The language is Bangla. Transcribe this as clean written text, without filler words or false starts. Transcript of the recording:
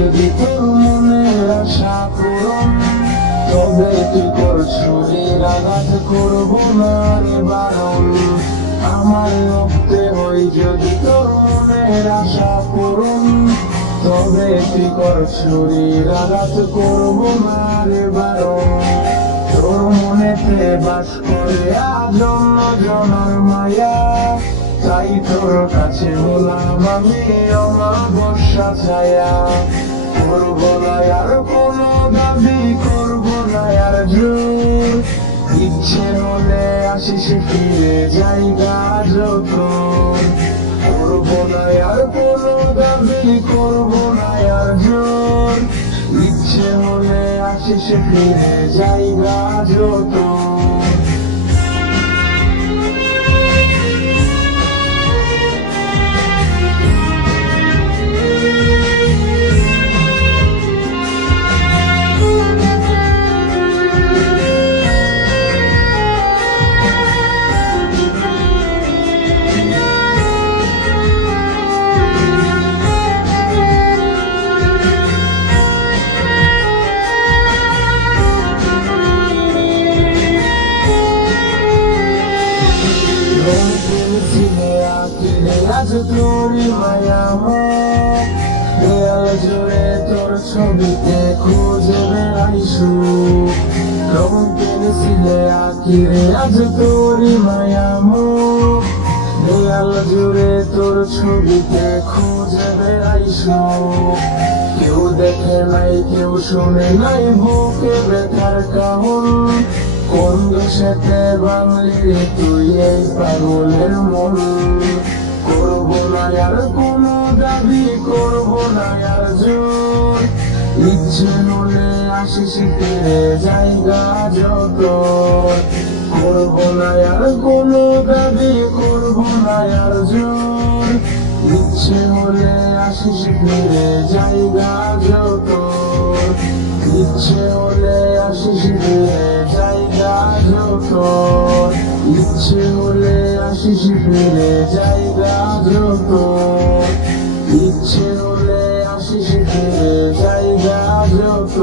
যদি তোর মনের আশা পূরণ, তবে তুই কর ছুরির আঘাত, করবো না রে বারণ। আমার রক্তে হই যদি তোর মনের আশা পূরণ, তবে তুই কর ছুরির আঘাত, করবো না রে বারণ। তোর মনেতে বাস করে আজন্ম জনর মায়া, তাই তোর কাছে হলাম আমি অমাবস্যা ছায়া। করবো না আর কোনো দাবি, করবো না আর জোর, ইচ্ছে হলে আসিস ফিরে জায়গা যত। করবো না আর কোনো দাবি, করবো না আর জোর, ইচ্ছে হলে আসিস ফিরে জায়গা যত। আজ তোরই মায়াময় দেয়াল জুড়ে তোর ছবিতে খুঁজে বেড়াই সুখ। রং পেন্সিলে আঁকি রে আজ তোরই মায়াময় দেয়াল জুড়ে তোর ছবিতে খুঁজে বেড়াই সুখ। কেউ দেখে নাই কেউ শুনে নাই বুকে ব্যথার কাহন, কোন দেশেতে বাংলি রে তুই এই পাগলের মন। করবো না আর কোনো দাবি, করবো না আর জোর, ইচ্ছে হলে আসিস ফিরে জায়গা যত। করবো না আর কোনো দাবি, করবো না আর জোর, ইচ্ছে হলে আসিস ফিরে জায়গা যত। ইচ্ছে হলে আসিস ফিরে জায়গা যত, ইচ্ছে হলে আসিস ফিরে জায়গা যত, ইচ্ছে হলে আসিস ফিরে জায়গা যত।